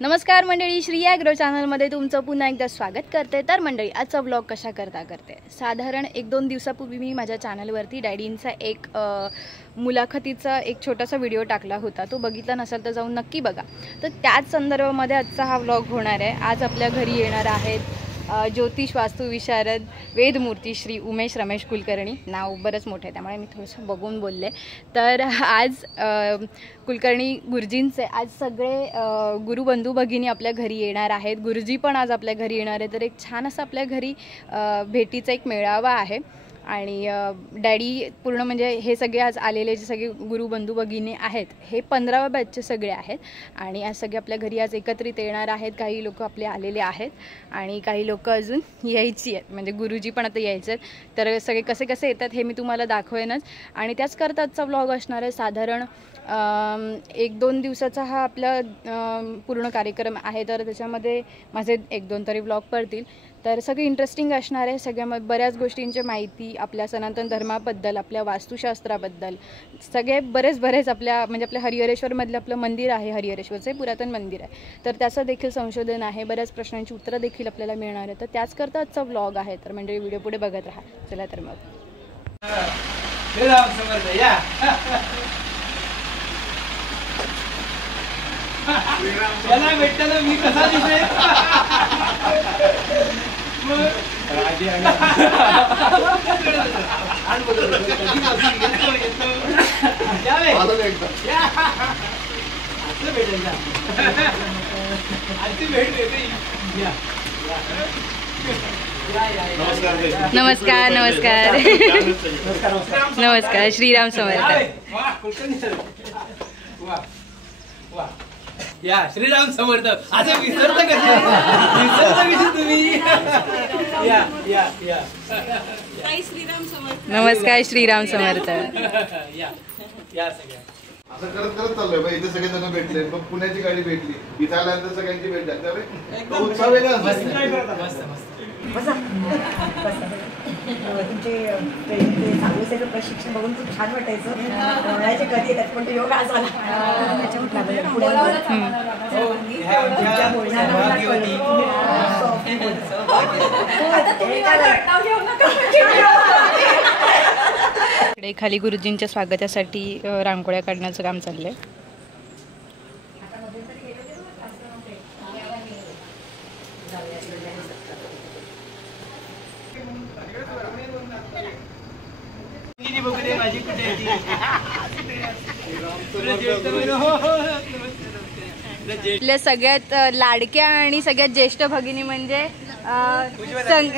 नमस्कार मंडळी, श्री ॲग्रो चॅनलमध्ये तुमचं पुन्हा एकदा स्वागत करते। तर मंडळी, आजचा व्लॉग कशा करते साधारण 1-2 दिवसापूर्वी मी माझ्या चॅनलवरती डॅडींचा एक मुलाखतीचा एक छोटासा व्हिडिओ टाकला होता। तो बघितला नसेल तर जाऊन नक्की बघा। तर त्याच संदर्भामध्ये आजचा हा व्लॉग होणार आहे। आज आपल्या घरी येणार आहेत ज्योतिष वास्तु विशारद वेदमूर्ती श्री उमेश रमेश कुलकर्णी। नाव बरंच मोठं आहे त्यामुळे मी थोडंसं बघून बोलले। तर आज कुलकर्णी गुरुजींचे आज सगळे गुरुबंधू भगिनी आपल्या घरी येणार आहेत। गुरुजी पण आज आपल्या घरी येणार आहे। तर एक छान असं आपल्या घरी भेटीचा एक मेळावा आहे आणि डॅडी पूर्ण म्हणजे हे सगळे आज आलेले जे सगळे गुरुबंधू भगिनी आहेत हे 15व्या बॅचचे सगळे आहेत आणि आज सगळे आपल्या घरी आज एकत्रित येणार आहेत। काही लोक आपले आलेले आहेत आणि काही लोक अजून यायची आहेत, म्हणजे गुरुजी पण आता यायचे आहेत। तर सगळे कसे कसे येतात हे मी तुम्हाला दाखवेनच आणि त्याच करता आजचा व्लॉग असणार आहे। साधारण 1-2 दिवसाचा हा आपला पूर्ण कार्यक्रम आहे। तर त्याच्यामध्ये माझे 1-2 तरी व्लॉग पडतील। तर सगळे इंटरेस्टिंग असणार आहे। सगळ्या बऱ्याच गोष्टींची माहिती आपल्या सनातन धर्माबद्दल, आपल्या वास्तुशास्त्राबद्दल, सगळे बरेच आपल्या म्हणजे आपल्या हरिहरेश्वरमधलं आपलं मंदिर आहे, हरिहरेश्वरचं पुरातन मंदिर आहे। तर त्याचं देखील संशोधन आहे, बऱ्याच प्रश्नांची उत्तरं देखील आपल्याला मिळणार आहे। तर त्याच करता आजचा व्लॉग आहे। तर म्हणजे व्हिडिओ पुढे बघत राहा। चला तर मग त्याला भेटताना मी कसा दिसेल नमस्कार नमस्कार नमस्कार श्रीराम समर्थ। या श्रीराम समर्थ असं विसरता कशी तुम्ही? या या या श्रीराम समर्थ। नमस्कार श्रीराम समर्थ। या या सगळ्या असं करत करत चाललोय बाई। इथे सगळेजण भेटले, मग पुण्याची गाडी भेटली, इथे आल्यानंतर सगळ्यांची भेट झाली। उत्सव वेगळा मस्त मस्त तुमचे साधूसेचं प्रशिक्षण बघून खूप छान वाटायचं। म्हणायचे कधी येतात पण तो योग आज आला इकडे खाली गुरुजींच्या स्वागतासाठी रांगोळ्या काढण्याचं काम चाललंय। आपल्या सगळ्यात लाडक्या आणि सगळ्यात ज्येष्ठ भगिनी म्हणजे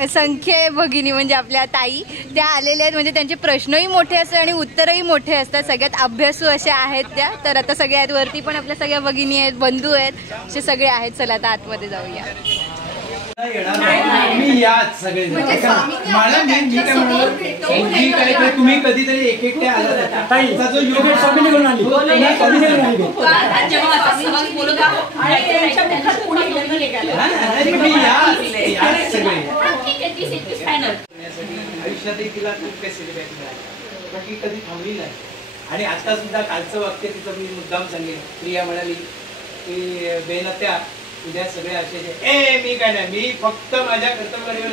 संख्ये भगिनी म्हणजे आपल्या ताई, त्या आलेल्या आहेत। म्हणजे त्यांचे प्रश्नही मोठे असतात आणि उत्तरही मोठे असतात। सगळ्यात अभ्यासू अशा आहेत त्या। तर आता सगळ्यात वरती पण आपल्या सगळ्या भगिनी आहेत, बंधू आहेत, असे सगळे आहेत। चला आता आतमध्ये जाऊया। मी याच सगळे मला मी काय म्हणतो, तुम्ही कधीतरी एकटे आला जो योग करून आली आयुष्यातही तिला खूप काही सेलिब्रेट मिळाली पण ती कधी थांबली नाही। आणि आता सुद्धा कालचं वाक्य तिचं मी मुद्दाम सांगेन। प्रिया म्हणाली की बेनत्या उद्या सगळे असे मी काय नाही, मी फक्त माझ्या कर्तव्यावर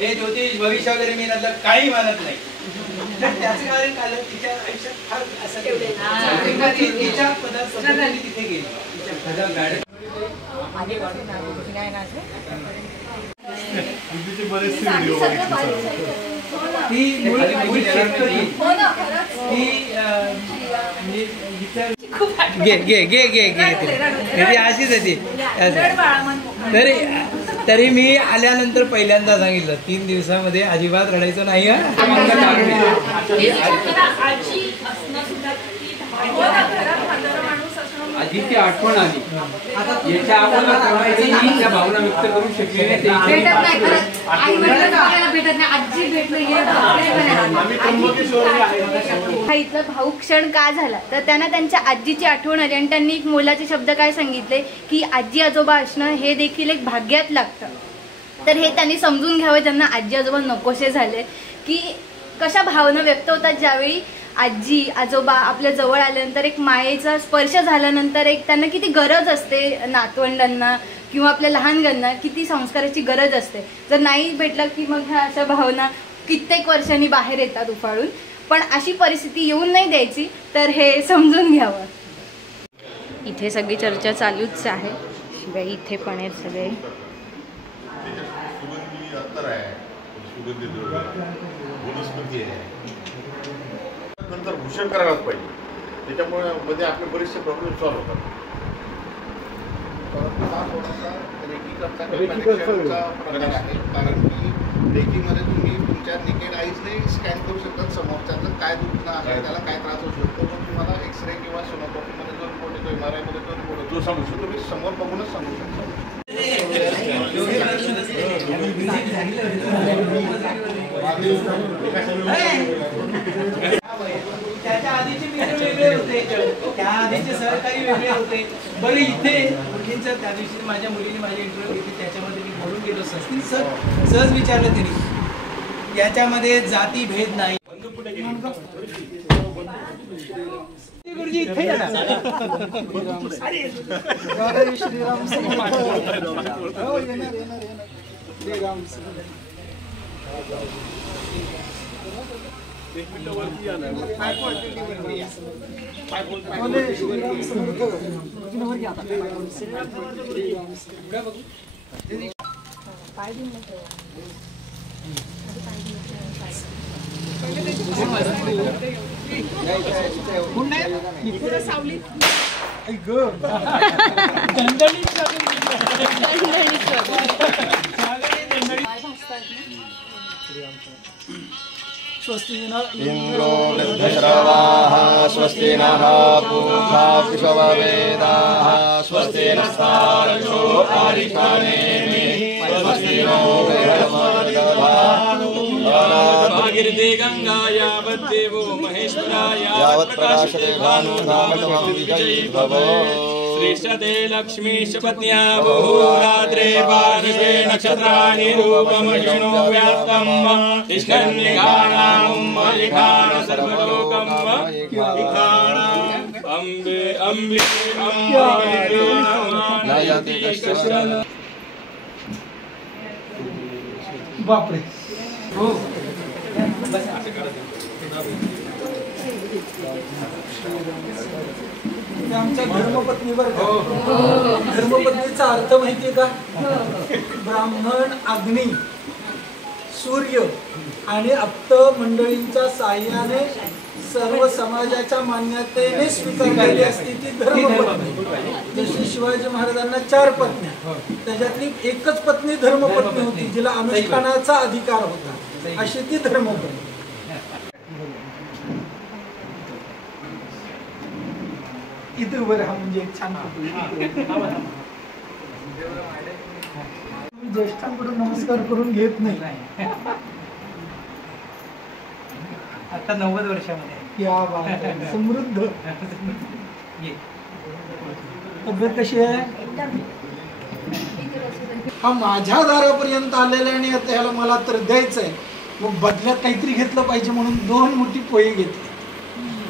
हे ज्योतिष भविष्य वगैरे मी त्यातलं काही मानत नाही। त्याचं कारण काल तिच्या आयुष्यात फार असं तिच्या पदात तिथे गेली तिच्या गाड्या अशीच आहे ती। तरी मी आल्यानंतर पहिल्यांदा सांगितलं 3 दिवसामध्ये अजिबात रडायचं नाही। आजीची आठवण आली, याच्या आपण त्या भावना व्यक्त करू शकली इथला भाऊक क्षण का झाला तर त्यांना त्यांच्या आजीची आठवण आली आणि त्यांनी एक मोलाचे शब्द काय सांगितले की आजी आजोबा असणं हे देखील एक भाग्यात लागतं। तर हे त्यांनी समजून घ्यावं ज्यांना आजी आजोबा नकोसे झाले की कशा भावना व्यक्त होतात ज्यावेळी आजी आजोबा आपल्या जवळ आल्यानंतर एक मायेचा स्पर्श झाल्यानंतर एक त्यांना किती गरज असते, नातवंडांना किंवा आपल्या लहानगांना किती संस्काराची गरज असते. जर नाही भेटलं की मग ह्या अशा भावना कित्येक वर्षांनी बाहेर येतात उफाळून. पण अशी परिस्थिती येऊन नाही द्यायची, तर हे समजून घ्यावं. इथे सगळी चर्चा चालूच आहे. शिवाय इथे पण आहेत सगळे. नंतर भूषण करायलाच पाहिजे. त्याच्यामुळे मध्ये आपले बरेचसे प्रॉब्लेम सॉल्व्ह होतात. कारण की रेकीमध्ये तुम्ही तुमच्या निकेड आईजने स्कॅन करू शकतात समोरच्याचं काय दुखणं आहे, त्याला काय त्रास होऊ शकतो. पण तुम्हाला एक्सरे किंवा सोनोग्राफीमध्ये जो रिपोर्ट येतो, MRI मध्ये जो रिपोर्ट येतो, सांगू शकतो, तुम्ही समोर बघूनच सांगू शकता. त्याच्या आधीचे मित्र वेगळे होते, त्या आधीचे सहकारी वेगळे होते. बरं इथे मुलींचं त्या दिवशी माझ्या मुलीने माझी इंटरव्ह्यू घेतली, त्याच्यामध्ये मी बोलून गेलो. सहज विचारलं त्यांनी, याच्यामध्ये जाती भेद नाही. गुरुजी इथे या ना. इंद्रो वृद्धश्रवाः स्वस्ति नः पूषा विश्ववेदाः स्वस्ति नस्तारक्षो आरिष्ठानेमिः स्वस्ति नो भागीरथी गंगा यावद्देवो महेश्वरा यावत् प्रकाशते भानु नामतमं विजयी भवो श्रेष्ठते लक्ष्मीश पत्न्या बहुरात्रे पार्श्वे नक्षत्राणि रूपमहिषिणो व्याप्तं तिष्ठन्निघाणां मलिघाण सर्वलोकं अम्बे अम्बे अम्बे नयति कश्चन. बापरे हो आमच्या धर्मपत्नीवर धर्मपत्नीचा अर्थ माहितीये का? ब्राह्मण, अग्नी, सूर्य आणि आप्त मंडळींच्या साह्याने सर्व समाजाच्या मान्यतेने स्वीकारलेली असते ती धर्मपत्नी. जशी शिवाजी महाराजांना 4 पत्न्या, त्याच्यातली एकच पत्नी धर्मपत्नी होती जिला अनुष्ठानाचा अधिकार होता, अशी ती धर्मपत्नी. इथे उभं राहा म्हणजे एक छान ज्येष्ठांकडून नमस्कार करून घेत नाही. आता 90 वर्षामध्ये या बात समृद्ध. तब्येत कशी आहे? हा माझ्या दारापर्यंत आलेला आणि आता ह्याला मला तर द्यायचंय, मग बदल्यात काहीतरी घेतलं पाहिजे म्हणून 2 मोठी पोहे घेतली.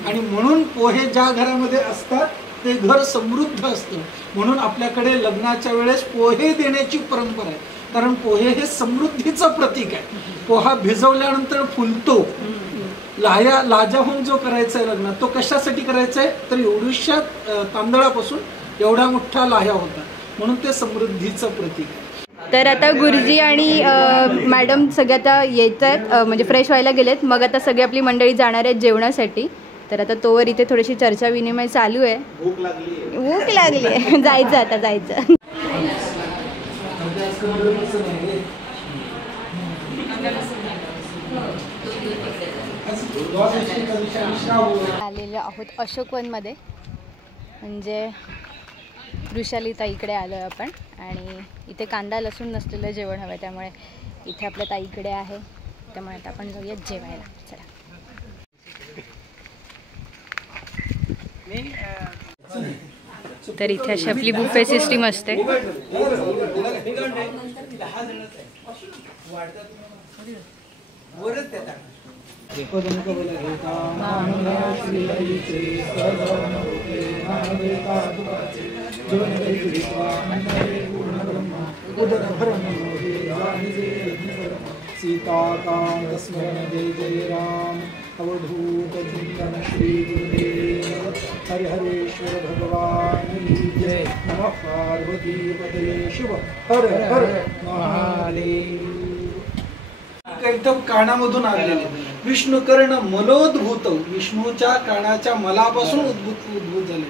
आणि म्हणून पोहे ज्या घरामध्ये असतात ते घर समृद्ध असतं. म्हणून आपल्याकडे लग्नाच्या वेळेस पोहे देण्याची परंपरा आहे, कारण पोहे हे समृद्धीचं प्रतीक आहे. पोहा भिजवल्यानंतर फुलतो. लाजाहून जो करायचा आहे लग्नात, तो कशासाठी करायचा आहे तर एवढ्याशा तांदळापासून एवढा मोठा लाह्या होता, म्हणून ते समृद्धीचं प्रतीक आहे. तर आता गुरुजी आणि मॅडम सगळे आता येतात, म्हणजे फ्रेश व्हायला गेलेत. मग आता सगळी आपली मंडळी जाणार आहेत जेवणासाठी. तर आता तोवर इथे थोडीशी चर्चा विनिमय चालू आहे. भूक लागली आहे. जायचं आता जायचं. आलेलो आहोत अशोकवनमध्ये, म्हणजे वृषाली ताईकडे आलो आहे आपण. आणि इथे कांदा लसूण नसलेलं जेवण हवं, त्यामुळे इथे आपल्या ताईकडे आहे. त्यामुळे आता आपण जाऊया जेवायला. चला. तर इथे अशी आपली बुफे सिस्टीम असते. वरच त्या ताटात सीताकांत स्मरण जय जय राम अवधूत चिंतन श्री गुरुदेव हरे हरेश्वर भगवान की जय नमः पार्वती पतये शिव हर हर महादेव. एकदम कानामधून आलेले विष्णू कर्ण मलोद्भूत विष्णूच्या कानाच्या मलापासून उद्भूत झाले.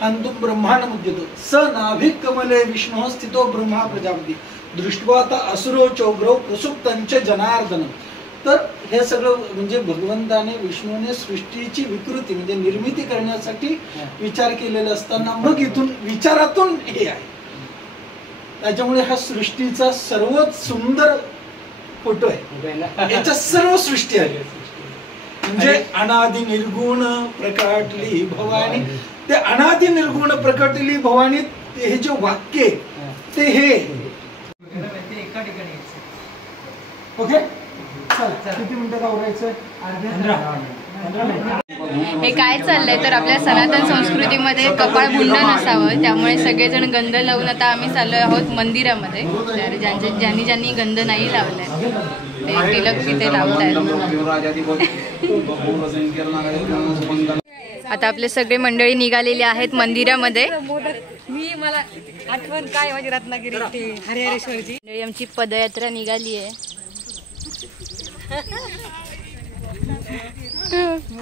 अंतुम ब्रह्मांड मुद्यतो स नाभिक कमले विष्णू स्थितो ब्रह्मा प्रजापती दृष्टवाता असुरो चौग्रव प्रसुप्तंच जनार्दन. तर हे सगळं म्हणजे भगवंताने विष्णूने सृष्टीची विकृती म्हणजे निर्मिती करण्यासाठी विचार केलेला असताना मग इथून विचारातून हे आहे. त्याच्यामुळे हा सृष्टीचा सर्वात सुंदर फोटो आहे. याच्या सर्व सृष्टी आहे म्हणजे अनादि निर्गुण प्रकटली भवानी. ते अनादि निर्गुण प्रकटली भवानी हे जे वाक्य ते हे एका ठिकाणी ओके. किती मिनिटात आवरायचं? हे काय चाललंय तर आपल्या सनातन संस्कृतीमध्ये कपाळ मुंड नसावं त्यामुळे सगळेजण गंध लावून आता आम्ही चाललोय आहोत मंदिरामध्ये. तर ज्यांनी ज्यांनी गंध नाही लावलाय ते तिलक तिथे लावतायत. आता आपले सगळे मंडळी निघालेले आहेत मंदिरामध्ये. मी मला आठवण काय माझी रत्नागिरी हरिहरेश्वरची मंडळी आमची पदयात्रा निघाली आहे.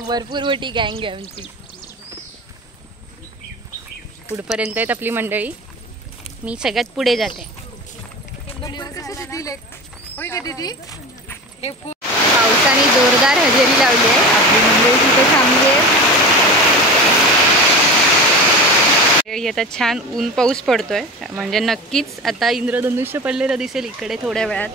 भरपूर मोठी गँग आहे आमची. पुढपर्यंत आहेत आपली मंडळी. मी सगळ्यात पुढे जाते. पावसाने जोरदार हजेरी लावली आहे. आपली मंडळी तिथे थांबली आहे. आता छान ऊन पाऊस पडतोय म्हणजे नक्कीच आता इंद्रधनुष्य पडलेलं दिसेल इकडे थोड्या वेळात.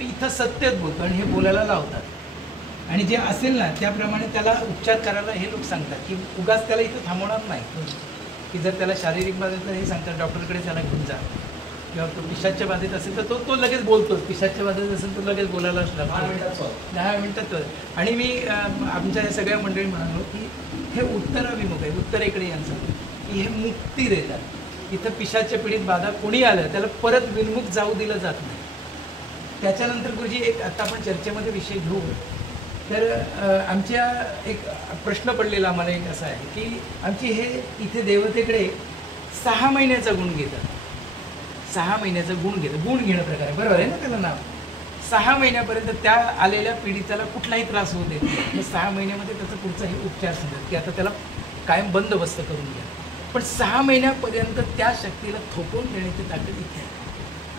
इथं सत्यच बोलतो आणि हे बोलायला लावतात आणि जे असेल ना त्याप्रमाणे त्याला उपचार करायला हे लोक सांगतात की उगाच त्याला इथं थांबवणार नाही की जर त्याला शारीरिक बाधित हे सांगतात डॉक्टरकडे त्याला घेऊन जा किंवा तो पिशाच्या बाधित असेल तर तो लगेच बोलतोच. पिशाच्या बाधित असेल तर लगेच बोलायलाच लागतो 10 मिनिटात. आणि मी आमच्या या सगळ्या मंडळी म्हणालो की हे उत्तराभिमुख आहे उत्तरेकडे यांचं की हे मुक्ती देतात. इथं पिशाच्या पिढीत बाधा कोणी आलं त्याला परत विनमुख जाऊ दिलं जात नाही. त्याच्यानंतर गुरुजी एक आता आपण चर्चेमध्ये विषय घेऊ. तर आमच्या एक प्रश्न पडलेला आम्हाला एक असा आहे की आमची हे इथे देवतेकडे 6 महिन्याचा गुण घेतात. 6 महिन्याचा गुण घेतात. गुण घेणं प्रकार बरोबर आहे ना त्याला नाव. 6 महिन्यापर्यंत त्या आलेल्या पीडिताला कुठलाही त्रास होऊ देत नाही. मग 6 महिन्यामध्ये त्याचा पुढचाही उपचार सांगतात की आता त्याला कायम बंदोबस्त करून घ्या. पण 6 महिन्यापर्यंत त्या शक्तीला थोपवून देण्याची ताकद इथे आहे.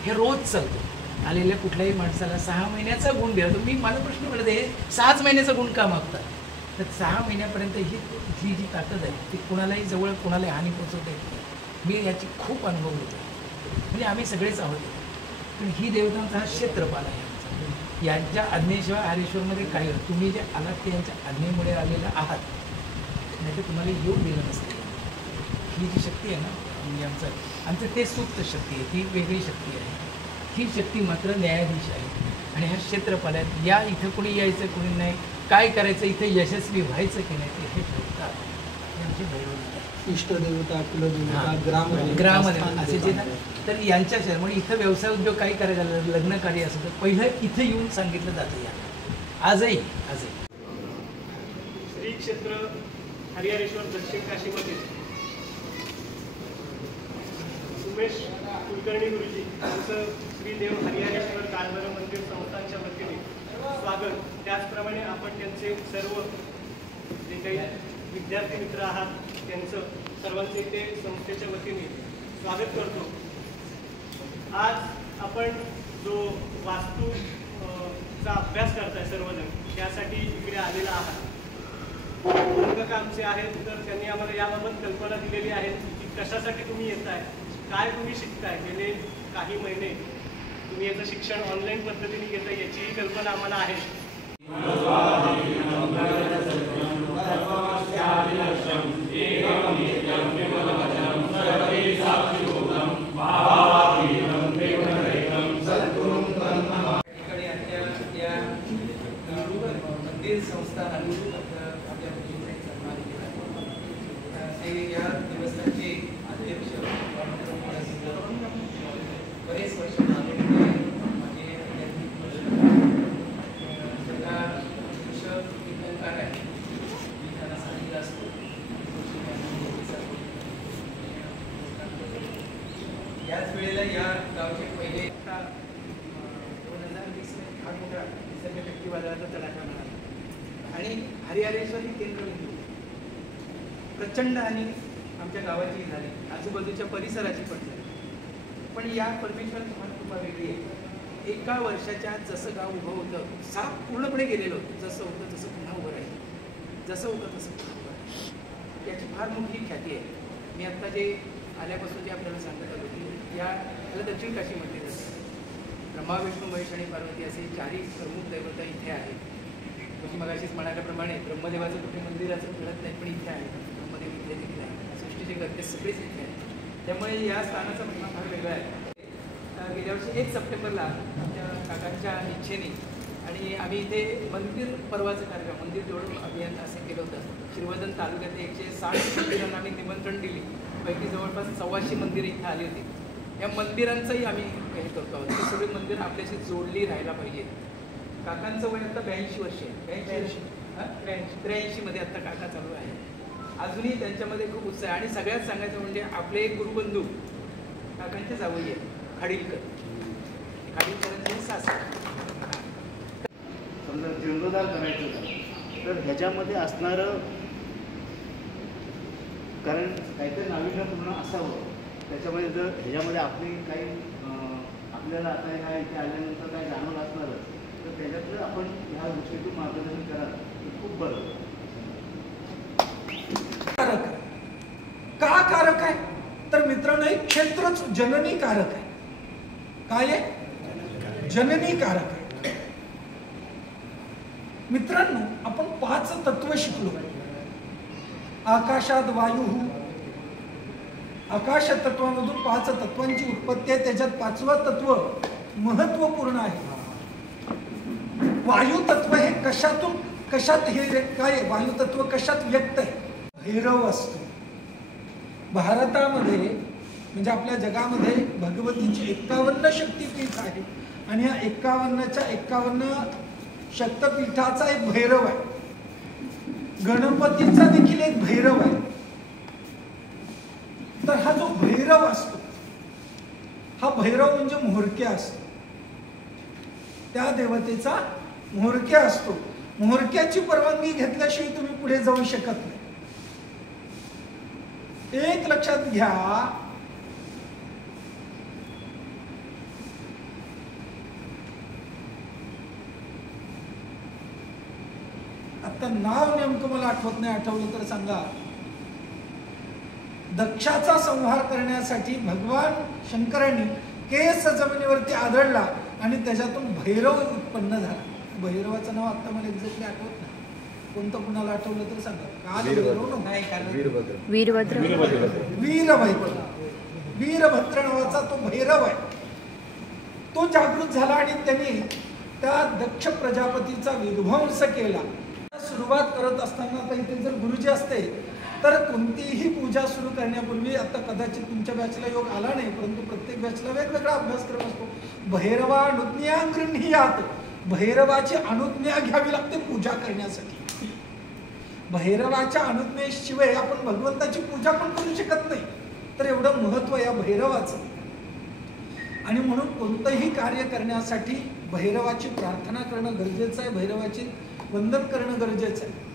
हे रोज चालतो. आलेल्या कुठल्याही माणसाला 6 महिन्याचा गुण द्या. तर मी मला प्रश्न पडते हे 6 महिन्याचा गुण का मागतात. तर 6 महिन्यापर्यंत ही जी ताकद आहे ती कुणालाही जवळ कुणालाही हानी पोचवते. मी याची खूप अनुभव घेतो म्हणजे आम्ही सगळेच आहोत. पण ही देवतांचा हा क्षेत्रपाल आहे आमचा. यांच्या आज्ञेशिवाय हरेश्वरमध्ये काही होत. तुम्ही जे आलात ते यांच्या आज्ञेमुळे आलेला आहात नाही तर तुम्हाला येऊ दिलं नसतं. ही जी शक्ती आहे ना, म्हणजे आमचं ते सुप्त शक्ती आहे, ती वेगळी शक्ती आहे. ही शक्ती मात्र न्यायाधीश आहे आणि हा क्षेत्रफळ आहे. या इथं कोणी यायचं कोणी नाही, काय करायचं, इथे यशस्वी व्हायचं की नाही ते हे ठरवतात. हे आमचे भैरव इष्टदेवता, कुलदेवता, ग्राम असे जे ना, तर यांच्या म्हणजे इथं व्यवसाय उद्योग काही करायचा, लग्न कार्य असं तर पहिलं इथं येऊन सांगितलं जातं. या आजही श्री क्षेत्र हरिहरेश्वर दक्षिण काशीमध्ये उमेश कुलकर्णी गुरुजी यांचं श्री देव हरिहरेश्वर कारभार मंदिर संस्थांच्या वतीने स्वागत. त्याचप्रमाणे आपण त्यांचे सर्व जे काही विद्यार्थी मित्र आहात त्यांचं सर्वांचे ते संस्थेच्या वतीने स्वागत करतो. आज आपण जो वास्तूचा अभ्यास करताय सर्वजण, त्यासाठी इकडे आलेला आहात. वर्ग आमचे आहेत, तर त्यांनी आम्हाला याबाबत कल्पना दिलेली आहे की कशासाठी तुम्ही येताय, काय तुम्ही शिकताय. गेले काही महिने तुम्ही याचं शिक्षण ऑनलाईन पद्धतीने घेताय, याचीही कल्पना आम्हाला आहे. मंदिर संस्था आणि आपल्या सन्मान केला. ते या दिवसाचे अध्यक्ष बरेच वर्ष माझे कीर्तनकार आहे. मी त्यांना सांगितलं असतो याच वेळेला या गावचे पहिले 2020 हा मोठा निसर्ग चक्रीवादळाचा तडाखा मिळाला आणि हरिहरेश्वर ही केंद्रबिंदू प्रचंड आणि आमच्या गावाची झाली, आजूबाजूच्या परिसराची पण झाली. पण या परमेश्वराची फार कृपा वेगळी आहे. एका वर्षाच्या जसं गाव उभं होतं, साप पूर्णपणे गेलेलं होतं, जसं होतं तसं पुन्हा उभं राहिलं, जसं होतं तसं पुन्हा उभं राहिलं. याची फार मोठी ख्याती आहे. मी आत्ता जे आल्यापासून जे आपल्याला सांगत आलो की याला दक्षिण काशी म्हटले जाते. ब्रह्मा, विष्णू, महेश आणि पार्वती असे चारही प्रमुख दैवता इथे आहेत. म्हणजे मगाशीच म्हणाल्याप्रमाणे ब्रह्मदेवाचं कुठे मंदिराचं कळत नाही, पण इथे आहे. ब्रह्मदेव इथे देखील आहे, सृष्टीचे कर्ते सगळेच इथे आहेत. त्यामुळे या स्थानाचा महिमा फार वेगळा आहे. गेल्या वर्षी 1 सप्टेंबरला आमच्या काकांच्या इच्छेने आणि आम्ही इथे मंदिर पर्वाचं कार्यक्रम, मंदिर जोडून अभियान असं केलं होतं. श्रीवर्धन तालुक्यात 160 मंदिरांना आम्ही निमंत्रण दिली. पैकी जवळपास 1400 मंदिरं इथे आली होती. या मंदिरांचंही आम्ही हे करतो आहोत. ते सगळी मंदिरं आपल्याशी जोडली राहायला पाहिजेत. काकांचं वय आता 82 वर्ष आहे. 83 मध्ये आता काका चालू आहे. अजूनही त्यांच्यामध्ये खूप उत्साह आहे. आणि सगळ्यात सांगायचं म्हणजे आपले एक गुरुबंधू काकांचे जावई आहे खाडीलकर, खाडीलकरांचे सासरे. समजा जीर्णोद्धार करायचं झालं तर ह्याच्यामध्ये असणारं, कारण काहीतरी नाविन्यपूर्ण असावं. त्याच्यामध्ये जर ह्याच्यामध्ये आपली काही आपल्याला आता ह्या इथे आल्यानंतर काही जाणवलं असणारच, तर त्याच्यातलं आपण ह्या गोष्टीतून मार्गदर्शन कराल तर खूप बरं. का कारक आहे तर मित्रांनो, एक क्षेत्रच जननी कारक आहे. काय आहे? जननी कारक आहे. मित्रांनो, आपण 5 तत्व शिकलो. आकाशात वायू, आकाश तत्वामधून 5 तत्वांची उत्पत्ती आहे. त्याच्यात 5वं तत्व महत्वपूर्ण आहे. वायू तत्व हे कशात हे काय? वायू तत्व कशात व्यक्त आहे? भैरव असतो. भारतामध्ये म्हणजे आपल्या जगामध्ये भगवतीची 51 शक्तिपीठ आहे आणि या 51च्या 51 शक्तपीठाचा एक भैरव आहे. गणपतीचा देखील एक भैरव आहे. तर हा जो भैरव असतो, हा भैरव म्हणजे म्होरक्या असतो. त्या देवतेचा म्होरक्या असतो. म्होरक्याची परवानगी घेतल्याशिवाय तुम्ही पुढे जाऊ शकत नाही. एक लक्षात घ्या, आता नाव नेमकं मला आठवत नाही, आठवलं तर सांगा. दक्षाचा संहार करण्यासाठी भगवान शंकरांनी केस जमिनीवरती आदळला आणि त्याच्यातून भैरव उत्पन्न झाला. भैरवाचं नाव आता मला एक्झॅक्टली आठवत नाही. कोणतं कुणाला आठवलं तर सांगा. काल नाही वीरभद्र. वीरभद्र नावाचा तो भैरव आहे. तो जागृत झाला आणि त्यांनी त्या दक्ष प्रजापतीचा विध्वंस केला. सुरुवात करत असताना आता इथे जर गुरुजी असते तर कोणतीही पूजा सुरू करण्यापूर्वी, आता कदाचित तुमच्या बॅचला योग आला नाही, परंतु प्रत्येक बॅचला वेगवेगळा अभ्यासक्रम असतो. भैरवानुज्ञा गृह्णीयात, भैरवाची अनुज्ञा घ्यावी लागते पूजा करण्यासाठी. भैरवाच्या अनुज्ञेशिवाय आपण भगवंताची पूजा पण करू शकत नाही. तर एवढं महत्व या भैरवाचं. आणि म्हणून कोणतंही कार्य करण्यासाठी भैरवाची प्रार्थना करणं गरजेचं आहे, भैरवाची वंदन करणं गरजेचं आहे.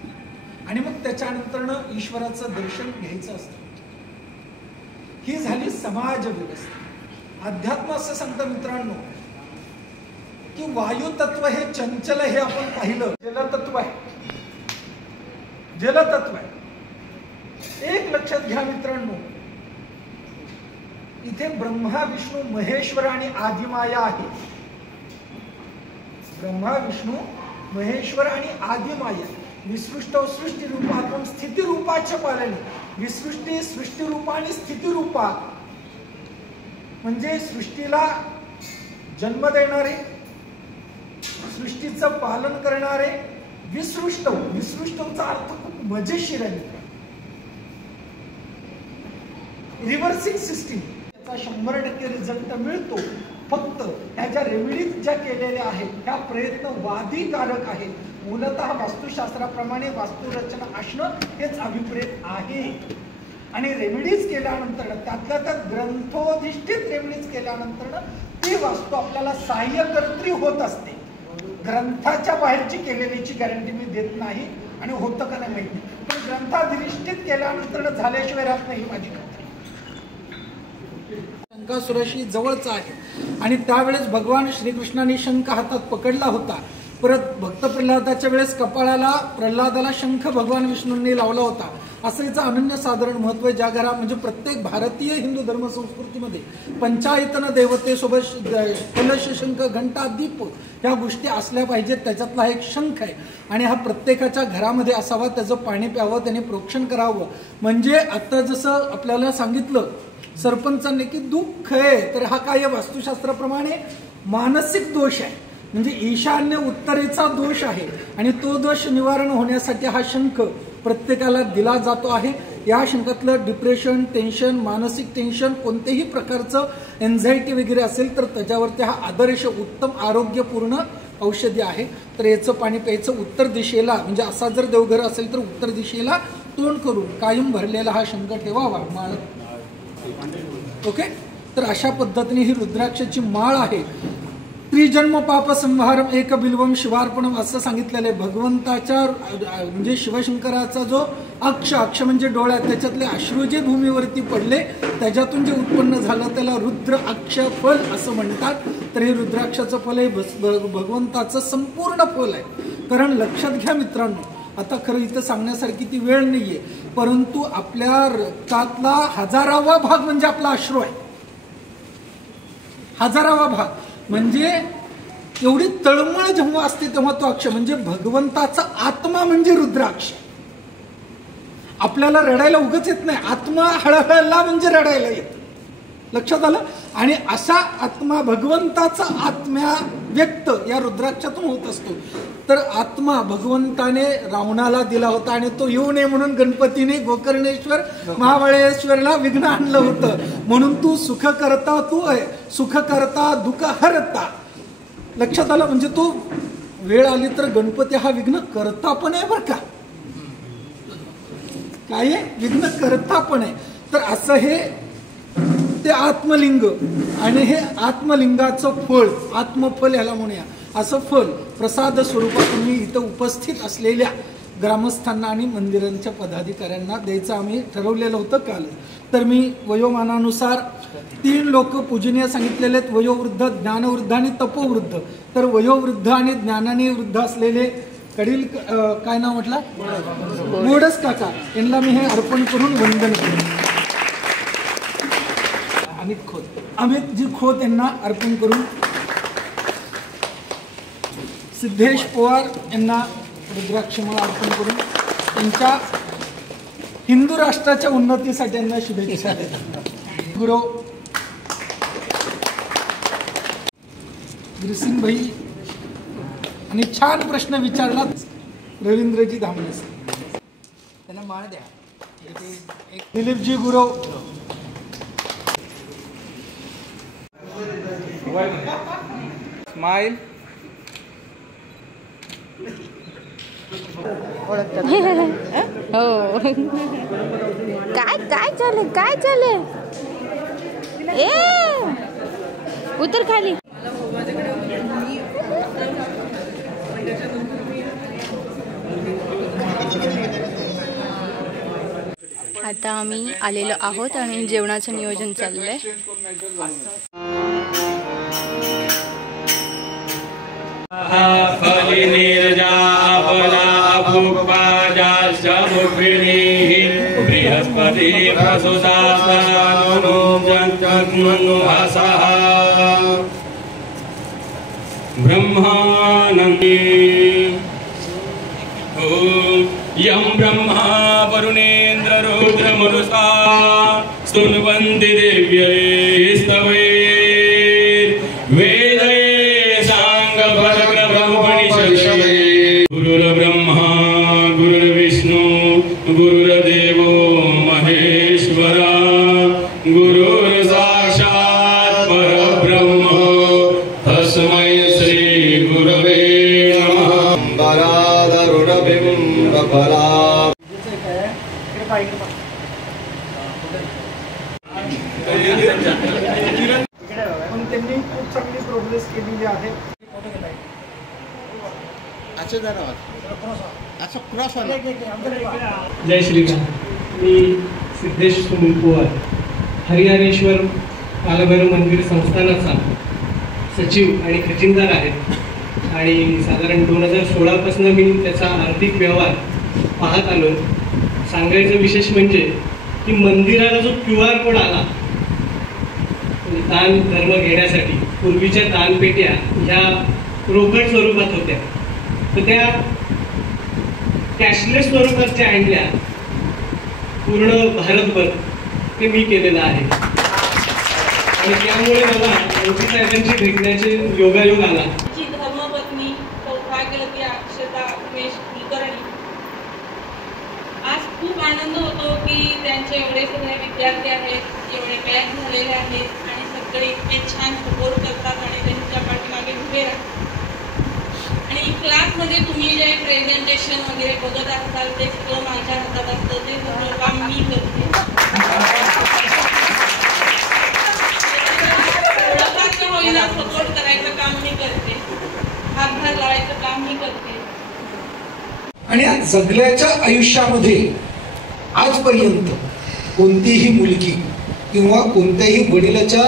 आणि मग त्याच्यानंतरनं ईश्वराचं दर्शन घ्यायचं असतं. ही झाली समाज व्यवस्था. अध्यात्म असं सांगतं मित्रांनो की वायू तत्व हे चंचल, हे आपण पाहिलं. जलतत्व आहे, जलतत्व आहे. एक लक्षात घ्या मित्रांनो, इथे ब्रह्मा विष्णू महेश्वर आणि आदिमाया आहे. ब्रह्मा विष्णू महेश्वर आणि आदिमाया विसृष्ट सृष्टी रूपातून स्थिती रूपाच्या पालने. विसृष्टी, सृष्टी रूपा आणि स्थिती रूपा म्हणजे सृष्टीला जन्म देणारे, सृष्टीचं पालन करणारे. विसृष्ट, विसृष्टचा अर्थ खूप मजेशीर आहे. रिव्हर्सिंग सिस्टीम, त्याचा 100% रिझल्ट मिळतो. फक्त ह्या ज्या रेमेडीज ज्या केलेल्या आहेत त्या प्रयत्न वादीकारक आहेत. मूलतः वास्तुशास्त्राप्रमाणे वास्तुरचना असणं हेच अभिप्रेत आहे. आणि रेमेडीज केल्यानंतर, त्यातल्या त्यात ग्रंथोधिष्ठित रेमेडीज केल्यानंतर ती वास्तू आपल्याला सहाय्यकर्त्री होत असते. ग्रंथाच्या बाहेरची केलेलीची गॅरंटी मी देत नाही आणि होतं का नाही माहिती, पण ग्रंथाधिष्ठित केल्यानंतर झाल्याशिवाय राहत नाही माझी खात्री. शंकासुराशी जवळचा आहे आणि त्यावेळेस भगवान श्रीकृष्णाने शंख हातात पकडला होता. परत भक्त प्रल्हादाच्या वेळेस कपाळाला प्रल्हादाला शंख भगवान विष्णूंनी लावला होता. असं याचं अनन्य साधारण महत्व आहे. ज्या घरा म्हणजे प्रत्येक भारतीय हिंदू धर्म संस्कृतीमध्ये पंचायतन देवतेसोबत कलश, शंख, घंटा, दीप ह्या गोष्टी असल्या पाहिजेत. त्याच्यातला हा एक शंख आहे आणि हा प्रत्येकाच्या घरामध्ये असावा. त्याचं पाणी प्यावं, त्याने प्रोक्षण करावं. म्हणजे आता जसं आपल्याला सांगितलं सरपंचांनी की दुःख आहे, तर हा काय वास्तुशास्त्राप्रमाणे मानसिक दोष आहे. म्हणजे ईशान्य उत्तरेचा दोष आहे आणि तो दोष निवारण होण्यासाठी हा शंख प्रत्येकाला दिला जातो आहे. या शंखातलं डिप्रेशन, टेन्शन, मानसिक टेन्शन, कोणत्याही प्रकारचं एन्झायटी वगैरे असेल तर त्याच्यावरती हा आदर्श उत्तम आरोग्यपूर्ण औषधी आहे. तर याचं पाणी प्यायचं उत्तर दिशेला, म्हणजे असा जर देवघर असेल तर उत्तर दिशेला तोंड करून कायम भरलेला हा शंख ठेवावा माळ. ओके, तर अशा पद्धतीने ही रुद्राक्षाची माळ आहे. त्रिजन्म पाप संहारम एक बिल्वम शिवार्पणम असं सांगितलेलं आहे. भगवंताच्या म्हणजे शिवशंकराचा जो अक्ष म्हणजे डोळ्यात, त्याच्यातले अश्रू जे भूमीवरती पडले त्याच्यातून जे उत्पन्न झालं त्याला रुद्र अक्ष फल असं म्हणतात. तर हे रुद्राक्षाचं फल हे भगवंताचं संपूर्ण फल आहे. कारण लक्षात घ्या मित्रांनो, आता खरं इथं सांगण्यासारखी ती वेळ नाहीये, परंतु आपल्या रक्तातला 1000वा भाग म्हणजे आपला अश्रू आहे. 1000वा भाग म्हणजे एवढी तळमळ जेव्हा असते तेव्हा तो अक्ष म्हणजे भगवंताचा आत्मा म्हणजे रुद्राक्ष. आपल्याला रडायला उगाच येत नाही, आत्मा हळहळला म्हणजे रडायला येत. लक्षात आलं. आणि असा आत्मा भगवंताचा आत्म्या व्यक्त या रुद्राक्षातून होत असतो. तर आत्मा भगवंताने रावणाला दिला होता आणि तो येऊ नये म्हणून गणपतीने गोकर्णेश्वर महाबळेश्वरला विघ्न आणलं होतं. म्हणून तू सुख करता, तू आहे सुख करता दुःख हरता. लक्षात आलं. म्हणजे तो वेळ आली तर गणपती हा विघ्न करता पण आहे बरं का, काय आहे विघ्न करता पण आहे. तर असं हे ते आत्मलिंग आणि हे आत्मलिंगाचं फळ, आत्मफल याला म्हणूया, असं फल प्रसाद स्वरूपात तुम्ही इथं उपस्थित असलेल्या ग्रामस्थांना आणि मंदिरांच्या पदाधिकाऱ्यांना द्यायचं आम्ही ठरवलेलं होतं काल. तर मी वयोमानानुसार 3 लोक पूजनीय सांगितलेले आहेत, वयोवृद्ध, ज्ञानवृद्ध आणि तपोवृद्ध. तर वयोवृद्ध आणि ज्ञानाने वृद्ध असलेले कडील काय नाव म्हटलं, मोडस काका, यांना मी हे अर्पण करून वंदन करू. अमितजी खोत यांना अर्पण करून, सिद्धेश पवार यांना रुद्राक्षमाळा अर्पण करून त्यांच्या हिंदू राष्ट्राच्या उन्नतीसाठी त्यांना शुभेच्छा देतात. गुरु गिरसिंग भाई आणि छान प्रश्न विचारला रवींद्रजी धामणे त्यांना माळ द्या. दिलीपजी गुरु स्माइल हो काय चाले ए उतर खाली. आता आम्ही आलेलो आहोत आणि जेवणाचं नियोजन चाललंय. बृहस्पति ब्रह्मानंदी यं ब्रह्मा वरुणेन्द्र रुद्र मरुता स्तुन्वन्ति दिव्यैः स्तवैः वेदैः साङ्गपरब्रह्मोपनिषदे गुरुर्ब्रह्मा गुरुर्विष्णु गुरुर्देवो महेश्वरा गुरुर्साक्षात् परब्रह्म तस्मै श्री गुरवे नमः. बरादरुणबिम्बफला पण त्यांनी खूप चांगली प्रोग्रेस केलेली आहे. जय श्रीराम. मी सिद्धेश सुनील पवार हरिहरेश्वर कालभैरव मंदिर संस्थानाचा सचिव आणि खजिनदार आहे आणि साधारण 2016 पासून मी त्याचा आर्थिक व्यवहार पाहत आलो. सांगायचं विशेष म्हणजे की मंदिराला जो QR कोड आला दान धर्म घेण्यासाठी, पूर्वीच्या दानपेट्या ह्या रोकड स्वरूपात होत्या, तर त्या कॅशलेस स्वरूपाच्या आणल्या पूर्ण भारतभर. ते मी केलेलं आहे आणि त्यामुळे मला मोठी साहेबांशी भेटण्याचे योगायोग आला. धर्मपत्नी सौभाग्यवती अक्षता उमेश कुलकर्णी. आज खूप आनंद होतो की त्यांचे एवढे सगळे विद्यार्थी आहेत, एवढे बॅच झालेले आहेत आणि सगळे इतके छान सपोर्ट करतात आणि त्यांच्या पाठीमागे उभे राहतात. आणि क्लासमध्ये तुम्ही जे प्रेझेंटेशन वगैरे बघत असाल ते सगळं माझ्या हातात असतं, ते सगळं काम मी करते. थोडंफार होईना सपोर्ट करायचं काम मी करते, हातभार लावायचं काम मी करते. आणि आज जगल्याच्या आयुष्यामध्ये आजपर्यंत कोणतीही मुलगी किंवा कोणत्याही वडिलाच्या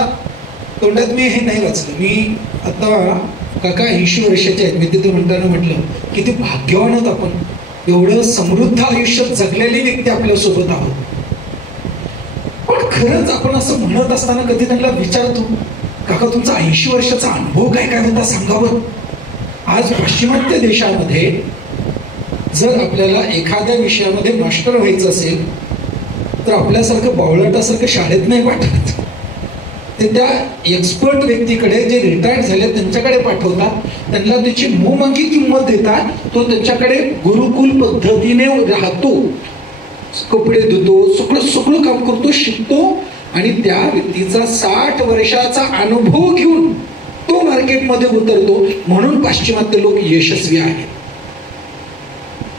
तोंडात मी हे नाही वाचलं. मी आता काका 80 वर्षाचे आहेत. मी तिथे म्हणताना म्हटलं किती भाग्यवान आहोत आपण, एवढं समृद्ध आयुष्य जगलेली व्यक्ती आपल्यासोबत आहोत. पण खरंच आपण असं म्हणत असताना कधी त्यांना विचारतो काका तुमचा 80 वर्षाचा अनुभव काय काय होता सांगावं. आज पाश्चिमात्य देशामध्ये जर आपल्याला एखाद्या विषयामध्ये मास्टर व्हायचं असेल तर आपल्यासारखं बावळटासारखं शाळेत नाही पाठवत. ते त्या एक्सपर्ट व्यक्तीकडे जे रिटायर्ड झाले त्यांच्याकडे पाठवतात. त्यांना त्याची मोमांगी किंमत देतात. तो त्यांच्याकडे गुरुकुल पद्धतीने राहतो, कपडे धुतो, सगळं काम करतो, शिकतो आणि त्या व्यक्तीचा 60 वर्षाचा अनुभव घेऊन तो मार्केटमध्ये उतरतो. म्हणून पाश्चिमात्य लोक यशस्वी आहेत.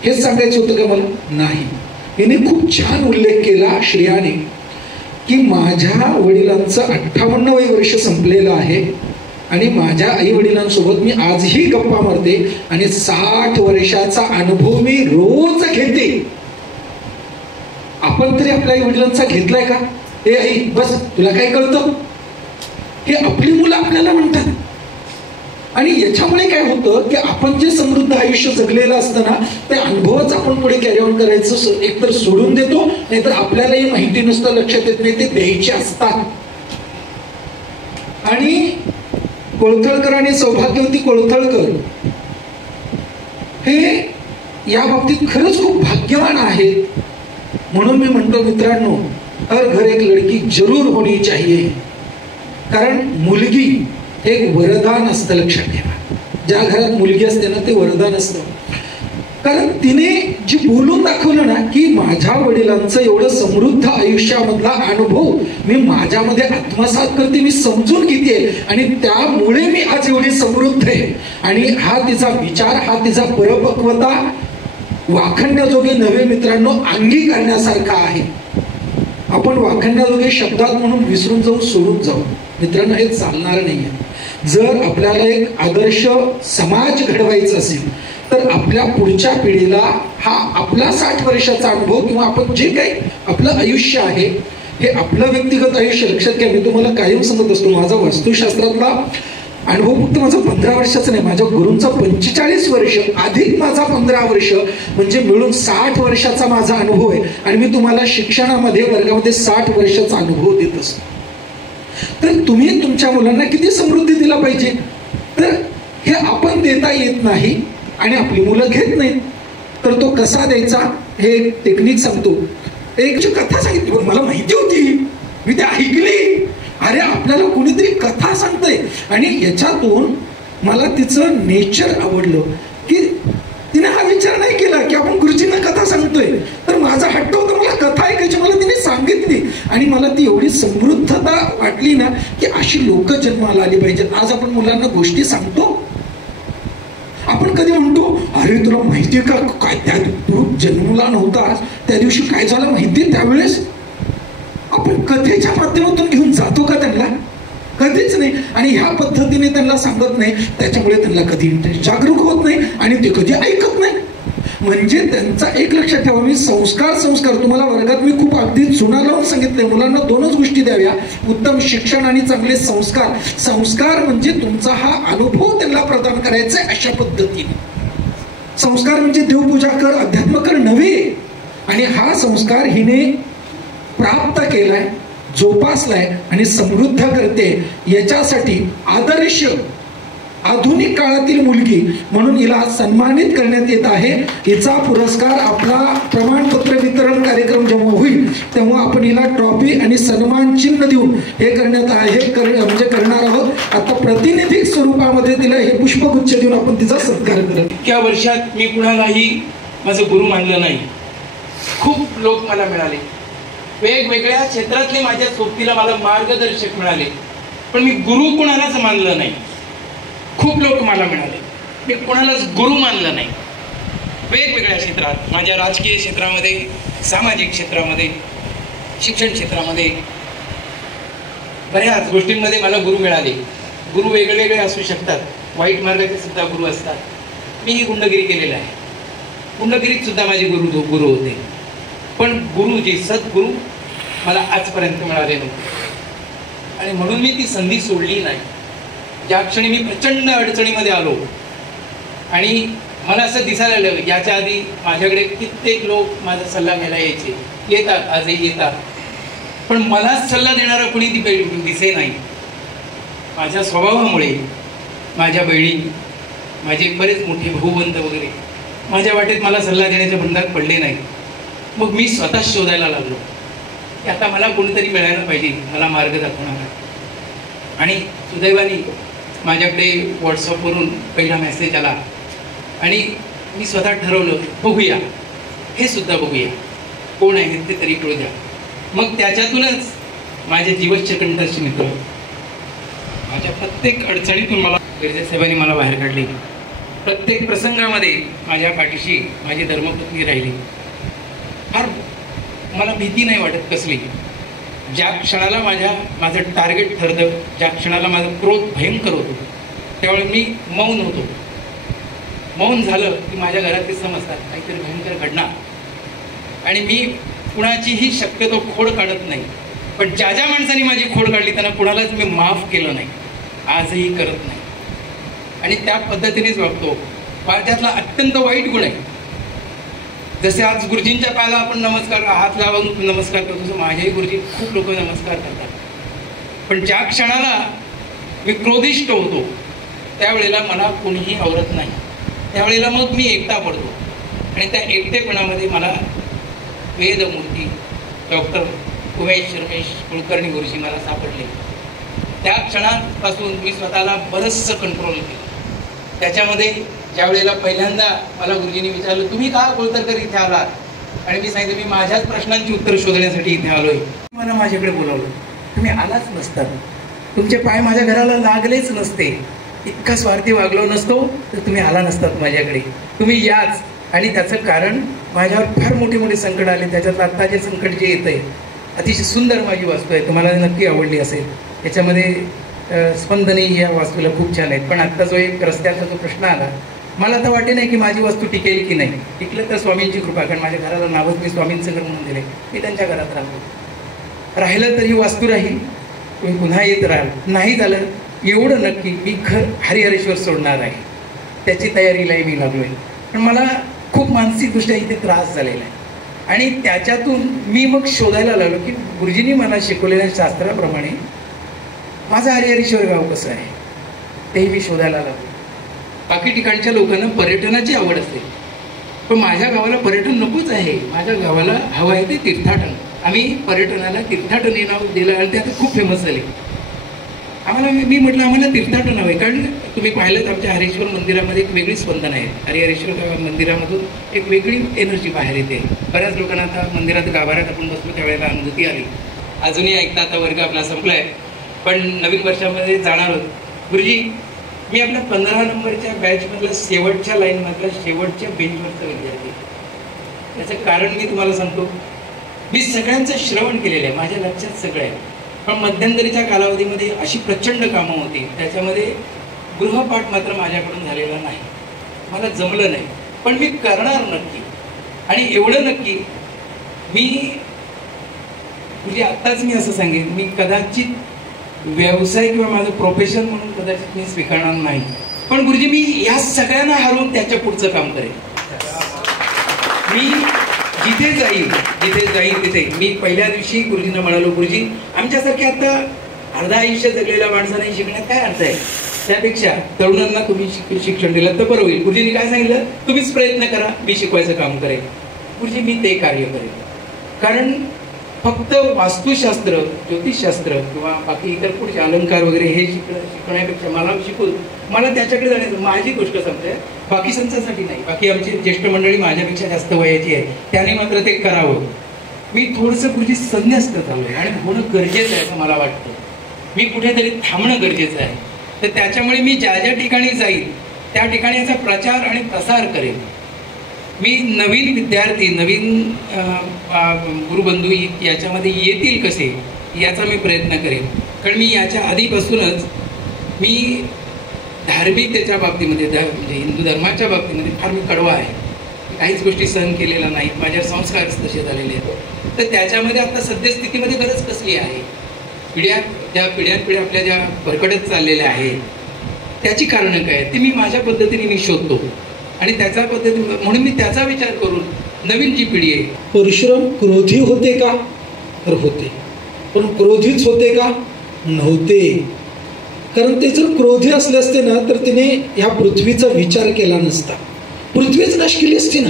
हेच सांगायचं होतं का मला? नाही. हिने खूप छान उल्लेख केला श्रेयाने की माझ्या वडिलांचं 58वं वर्ष संपलेलं आहे आणि माझ्या आई वडिलांसोबत मी आजही गप्पा मारते आणि 60 वर्षाचा अनुभव मी रोज घेते. आपण तरी आपल्या आई वडिलांचा घेतलाय का? ए आई बस तुला काय कळतं? हे आपली मुलं आपल्याला म्हणतात. आणि याच्यामुळे काय होतं की आपण जे समृद्ध आयुष्य जगलेलं असतं ना ते अनुभवच आपण पुढे कॅरी ऑन करायचं एकतर सोडून देतो, नाहीतर आपल्यालाही माहिती नसतं, लक्षात येत नाही, ते द्यायचे असतात. आणि कोळथळकर आणि सौभाग्यवती कोळथळकर हे या बाबतीत खरंच खूप भाग्यवान आहेत. म्हणून मी म्हणतो मित्रांनो, हर घर एक लडकी जरूर होनी चाहिए. कारण मुलगी हे एक वरदान असतं, लक्षात ठेवा. ज्या घरात मुलगी असते ना ते वरदान असतं. कारण तिने जी बोलून दाखवलं ना की माझ्या वडिलांचं एवढं समृद्ध आयुष्यामधला अनुभव मी माझ्यामध्ये आत्मसात करते, मी समजून घेते आणि त्यामुळे मी आज एवढी समृद्ध आहे. आणि हा तिचा विचार, हा तिचा परपक्वता वाखण्याजोगे नव्हे मित्रांनो, अंगीकारण्यासारखा आहे. आपण वाखण्याजोगे शब्दात म्हणून विसरून जाऊ, सोडून जाऊ मित्रांनो, हे चालणार नाहीये. जर आपल्याला एक आदर्श समाज घडवायचा असेल तर आपल्या पुढच्या पिढीला हा आपला 60 वर्षाचा अनुभव किंवा आपण जे काही आपलं आयुष्य आहे हे आपलं व्यक्तिगत आयुष्य, लक्षात घ्या. मी तुम्हाला कायम सांगत असतो, माझा वास्तुशास्त्रातला अनुभव फक्त माझा 15 वर्षाचा नाही, माझ्या गुरूंचा 45 वर्ष अधिक माझा 15 वर्ष म्हणजे मिळून 60 वर्षाचा माझा अनुभव आहे. आणि मी तुम्हाला शिक्षणामध्ये वर्गामध्ये 60 वर्षाचा अनुभव देत असतो. तर तुम्ही तुमच्या मुलांना किती समृद्धी दिला पाहिजे, तर हे आपण देता येत नाही आणि आपली मुलं घेत नाहीत. तर तो कसा द्यायचा हे एक टेक्निक सांगतो. एक कथा सांगितली, मला माहिती होती, मी ते ऐकली. अरे आपल्याला कोणीतरी कथा सांगतंय आणि याच्यातून मला तिचं नेचर आवडलं की तिने हा विचार नाही केला की आपण गुरुजींना कथा सांगतोय. तर माझा हट्ट होता मला कथा ऐकायची, मला तिने सांगितली आणि मला ती एवढी समृद्धता वाटली ना की अशी लोक जन्माला आली पाहिजेत. आज आपण मुलांना गोष्टी सांगतो, आपण कधी म्हणतो अरे तुला माहितीये का काय त्या तू जन्मला नव्हतास त्या दिवशी काय झालं माहितीये. त्यावेळेस आपण कथेच्या माध्यमातून घेऊन जातो का त्यांना? कधीच नाही. आणि ह्या पद्धतीने त्यांना सांगत नाही, त्याच्यामुळे त्यांना कधी जागरूक होत नाही आणि ते कधी ऐकत नाही. म्हणजे त्यांचा एक लक्षात ठेवा, मी संस्कार तुम्हाला वर्गात मी खूप अगदी जुना लावून सांगितले, मुलांना 2च गोष्टी द्याव्या, उत्तम शिक्षण आणि चांगले संस्कार. संस्कार म्हणजे तुमचा हा अनुभव त्यांना प्रदान करायचा आहे अशा पद्धतीने. संस्कार म्हणजे देवपूजा कर, अध्यात्म कर नव्हे. आणि हा संस्कार हिने प्राप्त केलाय, जोपासलाय आणि समृद्ध करते. याच्यासाठी आदर्श आधुनिक काळातील मुलगी म्हणून हिला सन्मानित करण्यात येत आहे. हिचा पुरस्कार आपला प्रमाणपत्र वितरण कार्यक्रम जेव्हा होईल तेव्हा आपण हिला ट्रॉफी आणि सन्मान चिन्ह देऊन हे करण्यात म्हणजे करणार आहोत. आता प्रातिनिधिक स्वरूपामध्ये तिला हे पुष्पगुच्छ देऊन आपण तिचा सत्कार करत. इतक्या वर्षात मी कुणालाही माझं गुरु मानलं नाही. खूप लोक मला मिळाले, वेगवेगळ्या क्षेत्रातले माझ्या सोबतीला मला मार्गदर्शक मिळाले, पण मी गुरु कुणालाच मानलं नाही. खूप लोक मला मिळाले, मी कुणालाच गुरु मानलं नाही. वेगवेगळ्या क्षेत्रात, माझ्या राजकीय क्षेत्रामध्ये, सामाजिक क्षेत्रामध्ये, शिक्षण क्षेत्रामध्ये, बऱ्याच गोष्टींमध्ये मला गुरु मिळाले. गुरु वेगवेगळे असू शकतात, वाईट मार्गाचे सुद्धा गुरु असतात. मी ही गुंडगिरी केलेलं आहे, गुंडगिरीत सुद्धा माझे गुरु होते. पण गुरुजी सद्गुरु मला आजपर्यंत मिळाले नव्हते आणि म्हणून मी ती संधी सोडली नाही. ज्या क्षणी मी प्रचंड अडचणीमध्ये आलो आणि मला असं दिसायला लागलं, याच्या आधी माझ्याकडे कित्येक लोक माझा सल्ला घ्यायला यायचे, येतात, आजही येतात, पण मलाच सल्ला देणारा कोणी दिसे नाही. माझ्या स्वभावामुळे माझ्या बहिणी, माझे बरेच मोठे भाऊबंद वगैरे माझ्या वाटेत मला सल्ला देण्याच्या बंधात पडले नाही. मग मी स्वतः शोधायला लागलो की आता मला कोणीतरी मिळायला पाहिजे, मला मार्ग दाखवणारा. आणि सुदैवाने माझ्याकडे व्हॉट्सअपवरून पहिला मेसेज आला आणि मी स्वतः ठरवलं, बघूया, हे सुद्धा बघूया, कोण आहेत ते तरी कळू द्या. मग त्याच्यातूनच माझे जीवनचे कंठस्थ मित्र, माझ्या प्रत्येक अडचणीतून मला गिरजे साहेबांनी मला बाहेर काढले. प्रत्येक प्रसंगामध्ये माझ्या पाठीशी माझी धर्मपत्नी राहिली. फार मला भीती नाही वाटत कसली. ज्या क्षणाला माझं टार्गेट ठरतं, ज्या क्षणाला माझं क्रोध भयंकर होतो, त्यावेळी मी मौन होतो. मौन झालं की माझ्या घरातले समजतात काहीतरी भयंकर घडणार आणि मी कुणाचीही शक्यतो खोड काढत नाही. पण ज्या ज्या माणसांनी माझी खोड काढली त्यांना कुणालाच मी माफ केलं नाही, आजही करत नाही आणि त्या पद्धतीनेच वागतो. माझ्यातला अत्यंत वाईट गुण आहे. जसे आज गुरुजींच्या पायाला आपण नमस्कार, हात लावून नमस्कार करतो, तसं माझ्याही गुरुजी खूप लोक नमस्कार करतात. पण ज्या क्षणाला मी क्रोधिष्ट होतो त्यावेळेला मला कोणीही आवडत नाही. त्यावेळेला मग मी एकटा पडतो. आणि त्या एकटेपणामध्ये मला वेदमूर्ती डॉक्टर उमेश रमेश कुलकर्णी गुरुजी मला सापडले. त्या क्षणापासून मी स्वतःला बरंचसं कंट्रोल केलं. त्याच्यामध्ये ज्यावेळेला पहिल्यांदा मला गुरुजींनी विचारलं, तुम्ही का कोळतरकर इथे आलात? आणि मी सांगितलं, मी माझ्याच प्रश्नांची उत्तर शोधण्यासाठी इथे आलोय. मला माझ्याकडे बोलावलं. तुम्ही आलाच नसतात, तुमचे पाय माझ्या घराला लागलेच नसते, इतका स्वार्थी वागलो नसतो तर तुम्ही आला नसतात माझ्याकडे. तुम्ही याच. आणि त्याचं कारण माझ्यावर फार मोठे मोठे संकट आले. त्याच्यातलं आत्ता जे संकट जे येतं आहे, अतिशय सुंदर माझी वास्तू आहे, तुम्हाला नक्की आवडली असेल. त्याच्यामध्ये स्पंदने या वास्तूला खूप छान आहेत. पण आत्ता जो एक रस्त्याचा जो प्रश्न आला, मला तर वाटे नाही की माझी वास्तू टिकेल की नाही. टिकलं तर स्वामींची कृपा, कारण माझ्या घराला नावच मी स्वामींचं घर म्हणून दिले. मी त्यांच्या घरात राहिलं तर ही वास्तू राहील, तुम्ही पुन्हा येत राहाल. नाही झालं एवढं नक्की, मी घर हरिहरेश्वर सोडणार आहे, त्याची तयारीलाही मी लागलो आहे. पण मला खूप मानसिकदृष्ट्या इथे त्रास झालेला आहे. आणि त्याच्यातून मी मग शोधायला लागलो की गुरुजींनी मला शिकवलेल्या शास्त्राप्रमाणे माझं हरिहरेश्वर गाव कसं आहे, तेही मी शोधायला लागलो. बाकी ठिकाणच्या लोकांना पर्यटनाची आवड असते, पण माझ्या गावाला पर्यटन नकोच आहे. माझ्या गावाला हवं आहे ते तीर्थाटन. आम्ही पर्यटनाला तीर्थाटन हे नाव दिलं आणि ते आता खूप फेमस झाले. आम्हाला मी म्हटलं आम्हाला तीर्थाटन हवं आहे, कारण तुम्ही पाहिलं तर आमच्या हरेश्वर मंदिरामध्ये एक वेगळी स्पंदन आहे. हरिहरेश्वर मंदिरामधून एक वेगळी एनर्जी बाहेर येते. बऱ्याच लोकांना आता मंदिरात गाभाऱ्यात आपण बसलो त्यावेळेला अनुभूती आली. अजूनही ऐकता. आता वर्ग आपला संपलाय, पण नवीन वर्षामध्ये जाणार आहोत. गुरुजी, मी आपल्या 15 नंबरच्या बॅचमधला शेवटच्या लाईनमधला शेवटच्या बेंचवरचा विद्यार्थी. त्याचं कारण मी तुम्हाला सांगतो. मी सगळ्यांचं श्रवण केलेलं आहे, माझ्या लक्षात सगळं आहे. पण मध्यंतरीच्या कालावधीमध्ये अशी प्रचंड कामं होती, त्याच्यामध्ये गृहपाठ मात्र माझ्याकडून झालेला नाही, मला जमलं नाही. पण मी करणार नक्की. आणि एवढं नक्की मी म्हणजे आत्ताच मी असं सांगेन, मी कदाचित व्यवसाय किंवा माझं प्रोफेशन म्हणून कदाचित मी स्वीकारणार नाही. पण गुरुजी, मी या सगळ्यांना हरवून त्याच्या पुढचं काम करेन. मी जिथे जाईल तिथे मी पहिल्या दिवशी गुरुजींना म्हणालो, गुरुजी, आमच्यासारखे आता अर्धा आयुष्य जगलेल्या माणसाने शिकण्यात काय अर्थ आहे? त्यापेक्षा तरुणांना तुम्ही शिक्षण दिलं तर बरं होईल. गुरुजींनी काय सांगितलं, तुम्हीच प्रयत्न करा, मी शिकवायचं काम करेन. गुरुजी, मी ते कार्य करेन. कारण फक्त वास्तुशास्त्र, ज्योतिषशास्त्र किंवा बाकी इतर पुढचे अलंकार वगैरे हे शिकण्यापेक्षा मला त्याच्याकडे जाण्याचं, माझी गोष्ट सांगते, बाकी संस्थांसाठी नाही. बाकी आमची ज्येष्ठ मंडळी माझ्यापेक्षा जास्त वयाची आहे, त्याने मात्र ते करावं. मी थोडंसं गुरुजी संन्यस्त झालोय आणि होणं गरजेचं आहे असं मला वाटतं. मी कुठेतरी थांबणं गरजेचं आहे. तर त्याच्यामुळे मी ज्या ज्या ठिकाणी जाईल त्या ठिकाणी याचा प्रचार आणि प्रसार करेन. मी नवीन विद्यार्थी, नवीन गुरुबंधू याच्यामध्ये येतील कसे याचा मी प्रयत्न करेन. कारण मी याच्या आधीपासूनच मी धार्मिकतेच्या बाबतीमध्ये, म्हणजे हिंदू धर्माच्या बाबतीमध्ये फार मी कडवा आहे. काहीच गोष्टी सहन केलेल्या नाहीत, माझ्या संस्कारच तसे झालेले आहेत. तर त्याच्यामध्ये आता सद्यस्थितीमध्ये गरज कसली आहे? पिढ्यानपिढ्या आपल्या ज्या भरकटत चाललेल्या आहेत त्याची कारणं काय ते मी माझ्या पद्धतीने मी शोधतो. आणि त्याचा पद्धती म्हणून मी त्याचा विचार करून नवीन जी पिढी आहे. परशुराम क्रोधी होते का? तर होते. पण क्रोधीच होते का? नव्हते. कारण ते जर क्रोधी असले असते ना तर तिने ह्या पृथ्वीचा विचार केला नसता. पृथ्वीच नाश केली असती ना,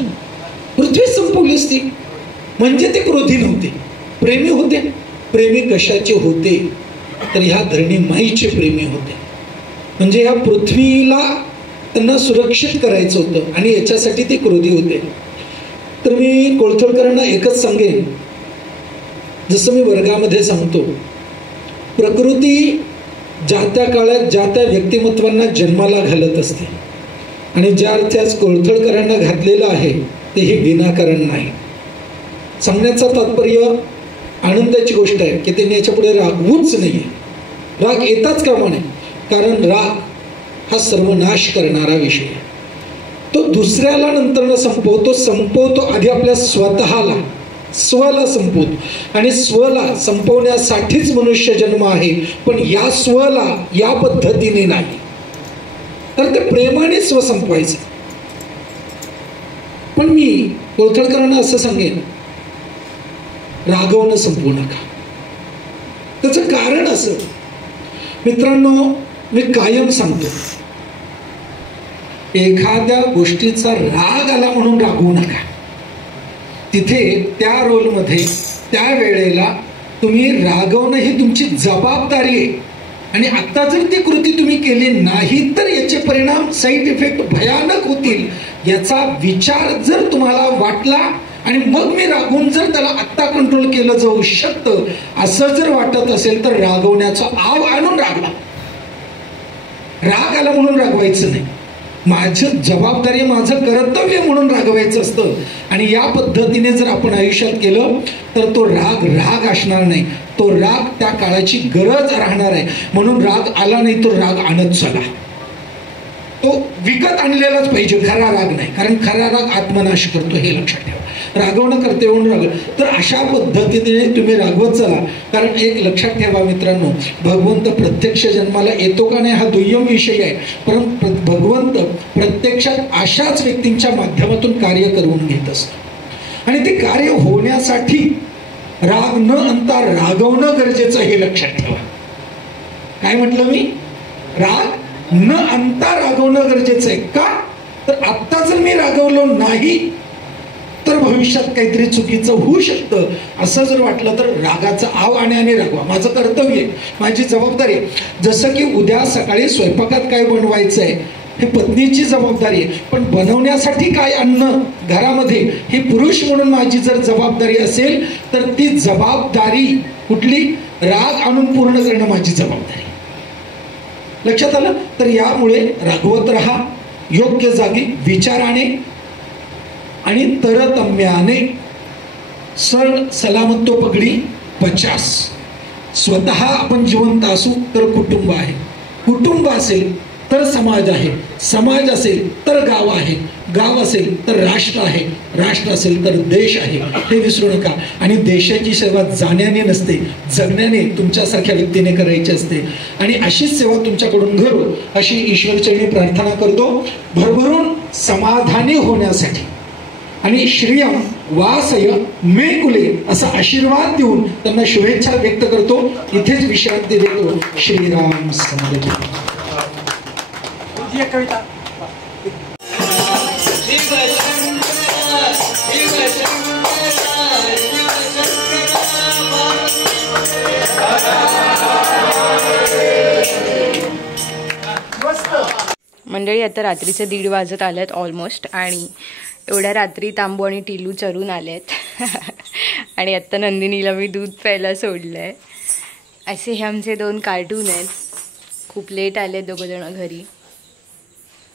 पृथ्वीच संपवली असती. म्हणजे ते क्रोधी नव्हते, प्रेमी होते. प्रेमी कशाचे होते? तर ह्या धरणी माईचे प्रेमी होते. म्हणजे ह्या पृथ्वीला त्यांना सुरक्षित करायचं होतं आणि याच्यासाठी ते क्रोधी होते. तर मी कोळथळकरांना एकच सांगेन, जसं मी वर्गामध्ये सांगतो, प्रकृती ज्या त्या काळात ज्या त्या व्यक्तिमत्वांना जन्माला घालत असते आणि ज्या अर्थात कोळथळकरांना घातलेलं आहे तेही विनाकारण नाही. सांगण्याचं तात्पर्य आनंदाची गोष्ट आहे की त्यांनी याच्या पुढे रागवूच नाही. राग येताच कामा नये, कारण राग हा सर्वनाश करणारा विषय आहे. तो दुसऱ्याला नंतर संपवतो आधी आपल्या स्वला संपवतो आणि स्वला संपवण्यासाठीच मनुष्य जन्म आहे. पण या स्वला या पद्धतीने नाही, तर ते प्रेमाने स्व संपवायचं. पण मी कोळथळकरांना असं सांगेन, रागवणं संपवू नका. त्याचं कारण असं, मित्रांनो, मी कायम सांगतो, एखाद्या गोष्टीचा राग आला म्हणून रागवू नका. तिथे त्या रोलमध्ये त्या वेळेला तुम्ही रागवणं ही तुमची जबाबदारी आहे. आणि आता जर ती कृती तुम्ही केली नाही तर याचे परिणाम साईड इफेक्ट भयानक होतील याचा विचार जर तुम्हाला वाटला आणि मग मी रागवून जर त्याला आत्ता कंट्रोल केलं जाऊ शकतं असं जर वाटत असेल तर रागवण्याचा आव आणून रागवा. राग आला म्हणून रागवायचं नाही. माझं जबाबदारी माझं कर्तव्य म्हणून रागवायचं असतं. आणि या पद्धतीने जर आपण आयुष्यात केलं तर तो राग राग असणार नाही, तो राग त्या काळाची गरज राहणार आहे. म्हणून राग आला नाही तो राग आणत चला. तो विकत आणलेलाच पाहिजे, खरा राग नाही. कारण खरा राग आत्मनाश करतो हे लक्षात ठेवा. रागवणं करते म्हणून राग. तर अशा पद्धतीने तुम्ही रागवत चला. कारण एक लक्षात ठेवा मित्रांनो, भगवंत प्रत्यक्ष जन्माला येतो का नाही हा दुय्यम विषय आहे, परंतु भगवंत प्रत्यक्षात अशाच व्यक्तींच्या माध्यमातून कार्य करून घेत असतो. आणि ते कार्य होण्यासाठी राग न आणता रागवणं गरजेचं हे लक्षात ठेवा. काय म्हटलं मी? राग न आणता रागवणं गरजेचं आहे. का तर आत्ता जर मी रागवलो नाही तर भविष्यात काहीतरी चुकीचं होऊ शकतं असं जर वाटलं तर रागाचा आव आणण्याने रागवा. माझं कर्तव्य आहे, माझी जबाबदारी आहे. जसं की उद्या सकाळी स्वयंपाकात काय बनवायचं आहे हे पत्नीची जबाबदारी आहे, पण बनवण्यासाठी काय अन्न घरामध्ये ही पुरुष म्हणून माझी जर जबाबदारी असेल तर ती जबाबदारी कुठली? राग आणून पूर्ण करणं माझी जबाबदारी. लक्षात आलं? तर यामुळे रागवत राहा, योग्य जागी विचाराने आणि तरतम्याने. सर सलामतो पगडी 50. स्वतः आपण जिवंत असू तर कुटुंब आहे, कुटुंब असेल तर समाज आहे, समाज असेल तर गाव आहे, गाव असेल तर राष्ट्र आहे, राष्ट्र असेल तर देश आहे. हे विसरू नका. आणि देशाची सेवा जाण्याने नसते, जगण्याने तुमच्यासारख्या व्यक्तीने करायची असते. आणि अशीच सेवा तुमच्याकडून घडो अशी ईश्वरचरणी प्रार्थना करतो, भरभरून समाधानी होण्यासाठी. आणि श्रियम वासय मे कुले असा आशीर्वाद देऊन त्यांना शुभेच्छा व्यक्त करतो. इथेच विश्रांती देतो. श्रीराम समर्थ. कविता मंडळी, आता रात्रीचे 1:30 वाजत आलेत ऑलमोस्ट. आणि एवढ्या रात्री तांबू आणि टिलू चरून आलेत. आणि आत्ता नंदिनीला मी दूध प्यायला सोडलं आहे. असे हे आमचे 2 कार्टून आहेत. खूप लेट आले दोघंजणं घरी.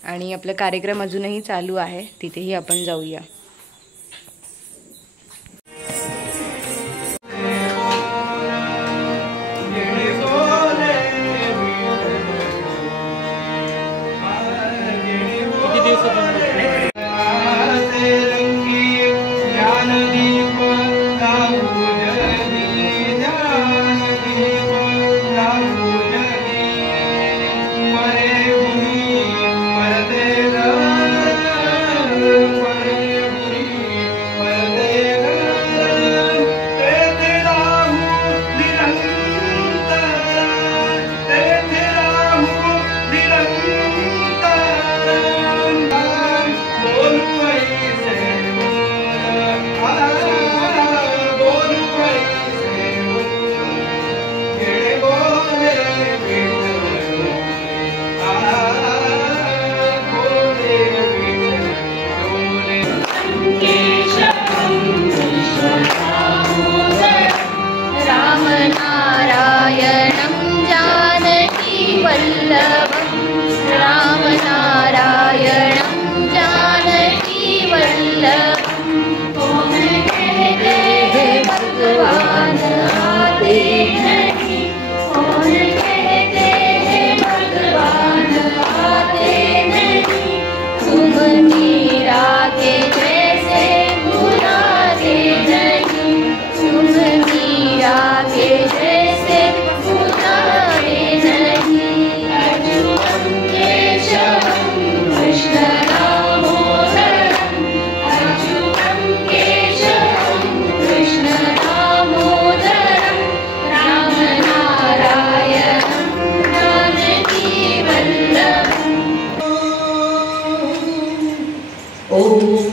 आणि आपला कार्यक्रम अजूनही चालू आहे, तिथेही आपण जाऊया.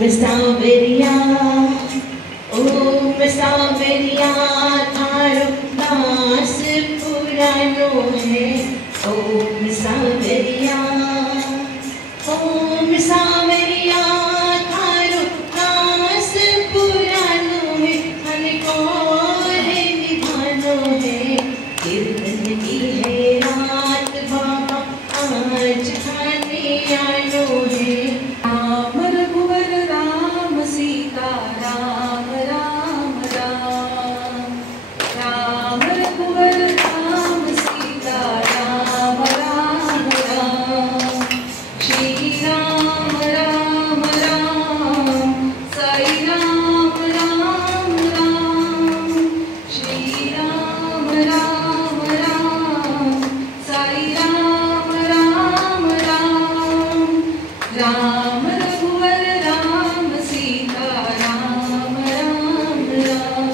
सावरिया थारो दास पुरानो है। ओम सावरिया थारो दास पुरानो है। हमें कौन निभानो है। कीर्तन की है रात बाबा आज खाने आनो है। राम रघुवर राम सीता राम राम राम। राम रघुवर राम सीता राम राम राम। श्री राम राम राम साई राम राम राम। श्री राम राम राम साई राम राम राम। राम रघुवर राम सीता राम राम राम।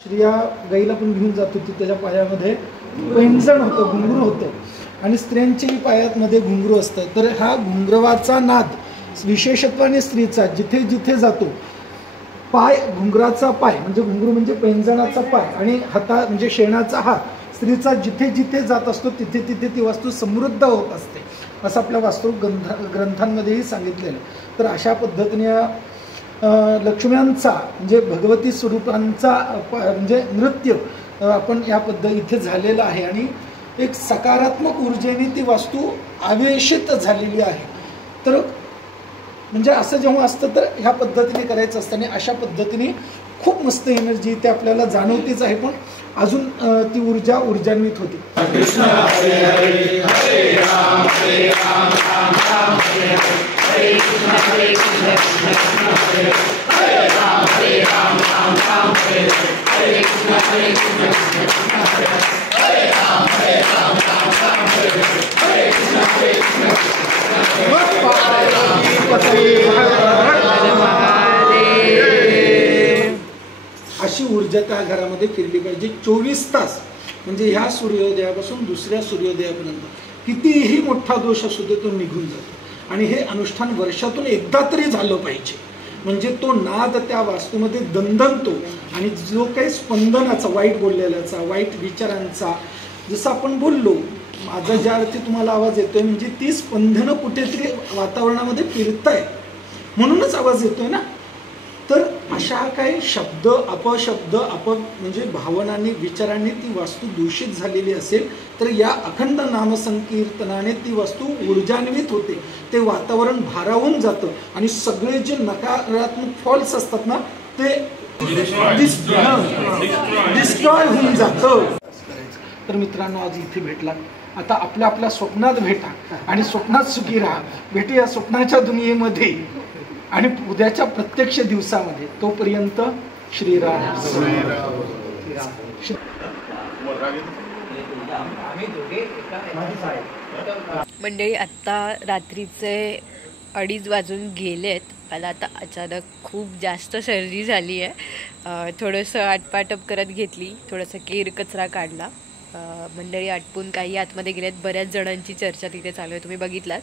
स्त्रिया गाईला पण घेऊन जात होती, त्याच्या पायामध्ये पैंजण होतं, घुंगरू होतं आणि स्त्रियांच्याही पायामध्ये घुंगरू असतं. तर हा घुंगरवाचा नाद विशेषत्वाने स्त्रीचा जिथे जिथे जातो, पाय घुंगराचा पाय म्हणजे घुंगरू म्हणजे पैंजणाचा पाय आणि हाता म्हणजे शेणाचा हात स्त्रीचा जिथे जिथे जात असतो तिथे तिथे ती वास्तू समृद्ध होत असते असं आपल्या वास्तू ग्रंथांमध्येही सांगितलेलं. तर अशा पद्धतीने लक्ष्म्यांचा म्हणजे भगवती स्वरूपांचा म्हणजे नृत्य आपण या इथे झालेलं आहे आणि एक सकारात्मक ऊर्जेने ती वास्तू आवेशित झालेली आहे. तर म्हणजे असं जेव्हा असतं तर ह्या पद्धतीने करायचं असतं आणि अशा पद्धतीने खूप मस्त एनर्जी ते आपल्याला जाणवतीच आहे, पण अजून ती ऊर्जा ऊर्जान्वित होती. कृष्ण हरे हरे हरे राम राम राम हरे हरे कृष्ण हरे कृष्ण कृष्ण कृष्ण हरे हरे राम राम राम हरे हरे कृष्ण हरे कृष्ण कृष्ण कृष्ण हरे हरे राम राम राम हरे हरे कृष्ण हरे कृष्ण अशी ऊर्जा त्या घरामध्ये फिरली पाहिजे 24 तास. म्हणजे ह्या सूर्योदयापासून दुसऱ्या सूर्योदयापर्यंत कितीही मोठा दोष असू दे तो निघून जातो आणि हे अनुष्ठान वर्षातून एकदा तरी झालं पाहिजे. म्हणजे तो नाद त्या वास्तूमध्ये दणदणतो आणि जो काही स्पंदनाचा, वाईट बोललेल्याचा, वाईट विचारांचा, जसं आपण बोललो माझा ज्या अर्थी तुम्हाला आवाज येतोय म्हणजे ती स्पंदनं कुठेतरी वातावरणामध्ये फिरतायत म्हणूनच आवाज येतोय ना. तर अशा काही शब्द अपशब्द म्हणजे भावनांनी विचारांनी ती वास्तू दूषित झालेली असेल तर या अखंड नामसंकीर्तनाने ती वास्तू ऊर्जान्वित होते, ते वातावरण भारावून जातं आणि सगळे जे नकारात्मक फॉल्स असतात ना ते डिस्ट्रॉय होऊन जातं. तर मित्रांनो आज इथे भेटला, आता आपल्या आपल्या स्वप्नात भेटा आणि स्वप्नात सुखी राहा. भेटूया स्वप्नाच्या दुनियेमध्ये आणि उद्याच्या प्रत्यक्ष दिवसामध्ये. तोपर्यंत श्रीराम. आम्ही दोघे एका मंडळी आत्ता रात्रीचे 2:30 वाजून गेलेत. मला आता अचानक खूप जास्त सर्दी झाली आहे. थोडंसं आटपाटप करत घेतली, थोडंसं केर कचरा काढला. मंडळी आटपून काही आतमध्ये गेलेत. बऱ्याच जणांची चर्चा तिथे चालू आहे, तुम्ही बघितलात.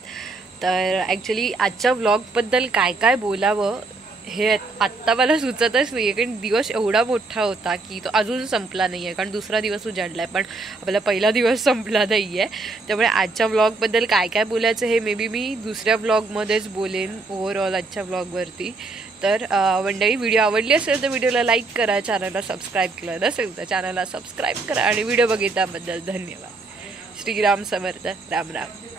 तर ॲक्च्युली आजच्या व्लॉगबद्दल काय काय बोलावं हे आत्ता मला सुचतच नाही आहे, कारण दिवस एवढा मोठा होता की तो अजून संपला नाही आहे. कारण दुसरा दिवस उजाडला आहे, पण आपला पहिला दिवस संपला नाही आहे. त्यामुळे आजच्या व्लॉगबद्दल काय काय बोलायचं हे मे बी मी दुसऱ्या व्लॉगमध्येच बोलेन ओव्हरऑल आजच्या व्लॉगवरती. तर मंडळी, व्हिडिओ आवडली असेल तर व्हिडिओला लाईक करा, चॅनलला सबस्क्राईब केलं नसेल तर चॅनलला सबस्क्राईब करा आणि व्हिडिओ बघितल्याबद्दल धन्यवाद. श्रीराम समर्थ. राम राम.